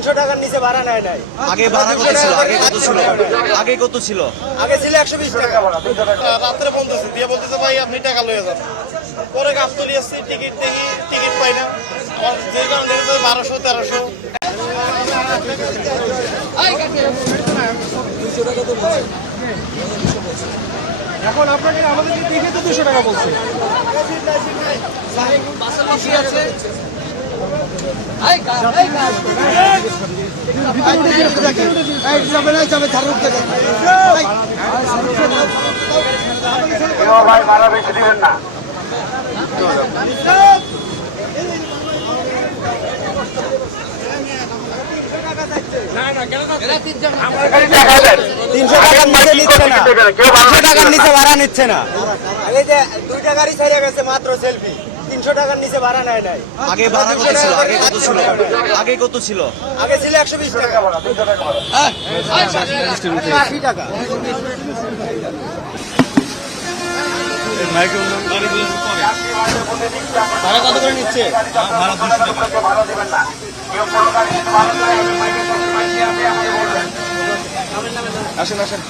300 টাকার নিচে ভাড়া নেয় নাই। আগে ভাড়া কত ছিল? আগে কত ছিল? আগে ছিল 120 টাকা ভাড়া। রাত্রে বলতেছে দিয়ে বলতেছে ভাই আপনি টাকা লয়ে যান। পরে গাবতলি আসছি টিকিট পাই না, যে কারণে 1200-1300। এখন আপনাকে আমাদের দেখে তো 200 টাকা বলছে। ভাই ভাড়া বেশি দিবেন না। টাকার নিচে ভাড়া নিচ্ছে না। আগে যে 2 টাকারই ছেড়ে গেছে মাত্র সেলফি, 300 টাকার নিচে ভাড়া নেয় নাই। আগে ভাড়া কত ছিল? আগে কত ছিল? আগে ছিল 120 টাকা ভাড়া, 200 টাকা ভাড়া। 80 টাকা। ভাড়া কত করে নিচ্ছে? ভাড়া 200 টাকা। ভাড়া দিবেন না। কেউ কোনো গাড়ি ভাড়া দেয় মাইকে আপনি আমাকে বলবেন। আসেন।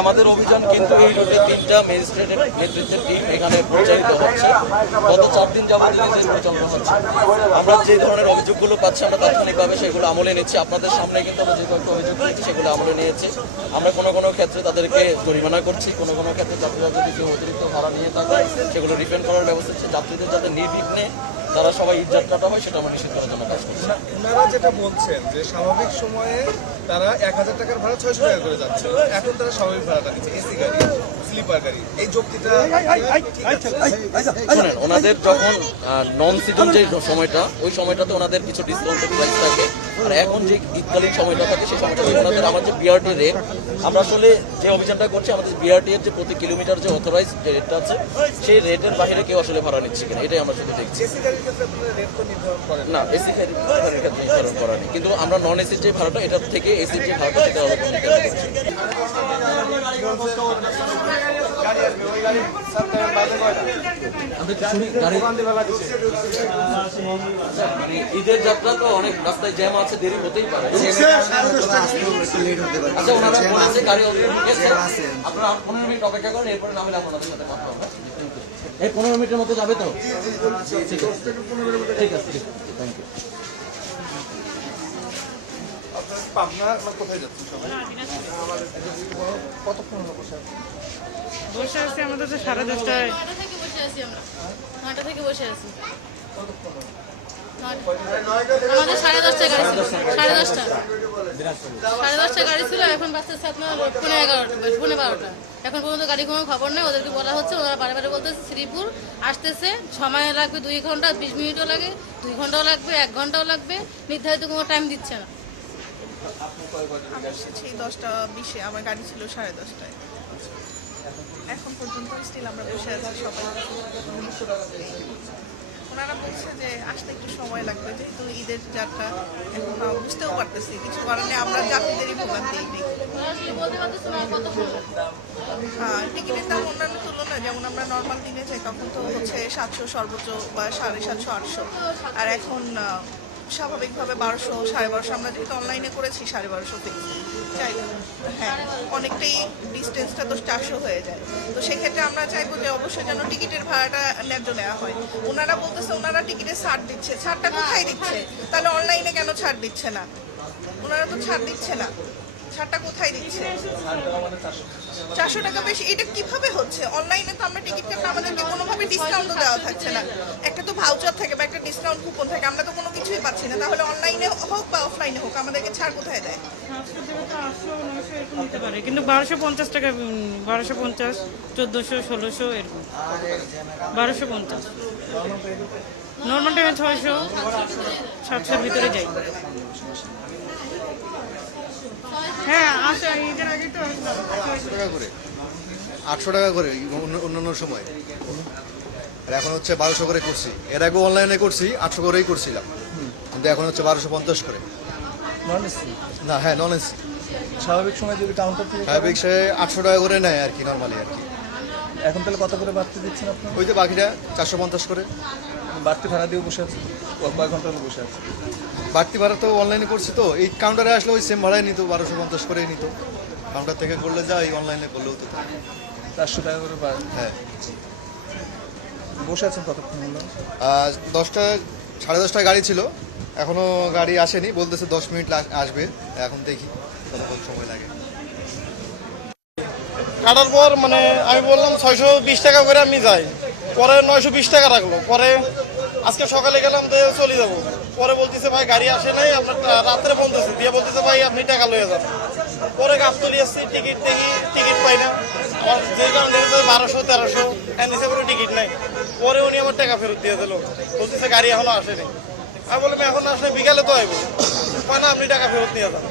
আমাদের অভিযান কিন্তু এই রুটে 3টা ম্যাজিস্ট্রেটের নেতৃত্বের টিম এখানে পরিচালিত হচ্ছে। গত 4 দিন যাবত ইলিশের পরিচালনা হচ্ছে। আমরা যে ধরনের অভিযোগগুলো পাচ্ছি আমরা তাৎক্ষণিকভাবে সেগুলো আমলে নিচ্ছি। আপনাদের সামনে কিন্তু আমরা যে কয়েকটা অভিযোগ পেয়েছি সেগুলো আমলে নিয়েছি। আমরা কোনো ক্ষেত্রে তাদেরকে জরিমানা করছি, কোনো ক্ষেত্রে যাত্রীরা যদি কেউ অতিরিক্ত ভাড়া নিয়ে থাকে সেগুলো রিফান্ড করার ব্যবস্থা হচ্ছে। যাত্রীদের যাতে নির্বিঘ্নে তারা সবাই যাত্রাটা হয় সেটা আমরা নিশ্চিত করার জন্য কাজ করছি। ওনারা যেটা বলছেন যে স্বাভাবিক সময়ে তারা 1000 টাকার ভাড়া 600 টাকা করে যাচ্ছে, এখন তারা স্বাভাবিক ভাড়াটা নিচ্ছে, এসি গাড়ি, স্লিপার গাড়ি। এই যুক্তিটা শুনেন, ওনাদের যখন নন সিজন যে সময়টা, ওই সময়টাতে ওনাদের কিছু ডিসকাউন্টেড প্রাইস থাকে। আর এখন যে ঈদকালীন সময়টা থাকে সেই সময়টাতে ওনাদের আমার যে বিআরটি রেট, আমরা আসলে যে অভিযানটা করছি আমাদের বিআরটি এর যে প্রতি কিলোমিটার যে অথরাইজ যে রেটটা আছে সেই রেটের বাইরে কেউ আসলে ভাড়া নিচ্ছে কিনা এটাই আমরা শুধু দেখছি। না, এসি গাড়ির ক্ষেত্রে নির্ধারণ করা নেই, কিন্তু আমরা নন এসির যে ভাড়াটা এটার থেকে এসির যে ভাড়াটা সেটা নির্ধারণ করছি। মানে ঈদের যাত্রা তো অনেক রাস্তায় জ্যাম আছে, দেরি হতেই পারে। আচ্ছা, ওনারা বলেছে গাড়ি আপনারা 15 মিনিট অপেক্ষা করেন, এরপরে নামলে আপনাদের সাথে কথা হবে। এই 15 মিনিটের মতো যাবে তো? ঠিক আছে, থ্যাংক ইউ। পাবনা কোথায় যাচ্ছেন সবাই? কতক্ষণ হলো বসে আছি? আমাদের তো 10:30টায়। 9টা থেকে বসে আছি আমরা। 9টা থেকে বসে আছি। আমাদের 10:30টায় গাড়ি ছিল। 10:30টা। 10:30টায় গাড়ি ছিল, এখন বাজতেছে আপনার 11:30। এখন পর্যন্ত গাড়ি কোনো খবর নেই। ওদেরকে বলা হচ্ছে, ওনারা বারে বলতেছে শ্রীপুর আসতেছে, সময় লাগবে 2 ঘন্টা, 20 মিনিটও লাগে, 2 ঘন্টাও লাগবে, 1 ঘন্টাও লাগবে, নির্ধারিত কোনো টাইম দিচ্ছে না। আমি এসেছি 10:20-এ, আমার গাড়ি ছিল 10:30টায়। এখন পর্যন্ত স্টিল আমরা বসে আছি সবাই। ওনারা বলছে যে আসতে একটু সময় লাগবে, যেহেতু ঈদের যাত্রা, এখন বুঝতেও পারতেছি কিছু কারণে আমরা যাত্রীদেরই ভোগান্তি নেই। টিকিটের দাম অন্যান্য তুলনায়, যেমন আমরা নর্মাল দিনে যাই তখন তো হচ্ছে 700 সর্বোচ্চ বা 750, 800, আর এখন স্বাভাবিকভাবে 1200, 1250। আমরা যেহেতু অনলাইনে করেছি 1250 চাই। হ্যাঁ, অনেকটাই ডিস্টেন্সটা তো 400 হয়ে যায়। তো সেক্ষেত্রে আমরা চাইবো যে অবশ্যই যেন টিকিটের ভাড়াটা ন্যায্য নেওয়া হয়। ওনারা বলতেছে ওনারা টিকিটে ছাড় দিচ্ছে, ছাড়টা কোথায় দিচ্ছে? তাহলে অনলাইনে কেন ছাড় দিচ্ছে না? ওনারা তো ছাড় দিচ্ছে না, ছাড়টা কোথায় দিচ্ছে? 400 টাকা বেশি, এটা কিভাবে হচ্ছে? অনলাইনে তো আমরা টিকিট কাটলে আমাদেরকে কোনোভাবে ডিসকাউন্টও দেওয়া থাকছে না। একটা তো ভাউচার থাকে বা একটা ডিসকাউন্ট কুপন থাকে, আমরা তো কোনো কিছুই পাচ্ছি না। তাহলে অনলাইনে হোক বা অফলাইনে হোক আমাদেরকে ছাড় কোথায় দেয়? 800-900 এরকম নিতে পারে, কিন্তু 1250 টাকা, 1250, 1400, 1600 এরকম। 1250 নর্মাল টাইমে 600, 700-র ভিতরে যাই। হ্যাঁ, আচ্ছা, ঈদের আগে তো 800 টাকা করে অন্যান্য সময়। আর এখন হচ্ছে 1200 করে করছি। এর আগে অনলাইনে করছি 800 করেই করছিলাম, কিন্তু এখন হচ্ছে 1250 করে। নন এসি না, হ্যাঁ নন এসি। স্বাভাবিক সময় যদি কাউন্টার থেকে স্বাভাবিক সে 800 টাকা করে নেয় আর কি, নর্মালি আর কি। এখন তাহলে কত করে বাড়তি দিচ্ছেন আপনার? ওই যে বাকিটা 450 করে। বাড়তি ভাড়া দিয়ে বসে আছে, কয় ঘন্টা হলো বসে আছে? বাড়তি ভাড়া তো অনলাইনে করছি, তো এই কাউন্টারে আসলে ওই সেম ভাড়াই নিত, 1250 করেই নিত। কাউন্টার থেকে করলে যা, এই অনলাইনে করলেও তো তাই। 400 টাকা করে বাড়ে। হ্যাঁ। বসে আছেন কতক্ষণ হলো? 10টা 10:30টায় গাড়ি ছিল, এখনো গাড়ি আসেনি, বলতেছে 10 মিনিট আসবে। এখন দেখি কতক্ষণ সময় লাগে। কাটার পর মানে আমি বললাম 620 টাকা করে আমি যাই, পরে 920 টাকা রাখলো। পরে আজকে সকালে গেলাম যে চলে যাবো, পরে বলতেছে ভাই গাড়ি আসে নাই, আপনার রাত্রে বলতেছে দিয়ে বলতেছে ভাই আপনি টাকা লয়ে যান। পরে গাবতলি আসছি, টিকিট দেখি টিকিট পাই না, আমার যে কারণে 1200-1300 নিচে কোনো টিকিট নাই। পরে উনি আমার টাকা ফেরত দিয়ে দিল, বলতেছে গাড়ি এখনো আসেনি। আমি বললাম এখন আসলে বিকালে তো আইব, না আপনি টাকা ফেরত নিয়ে যান।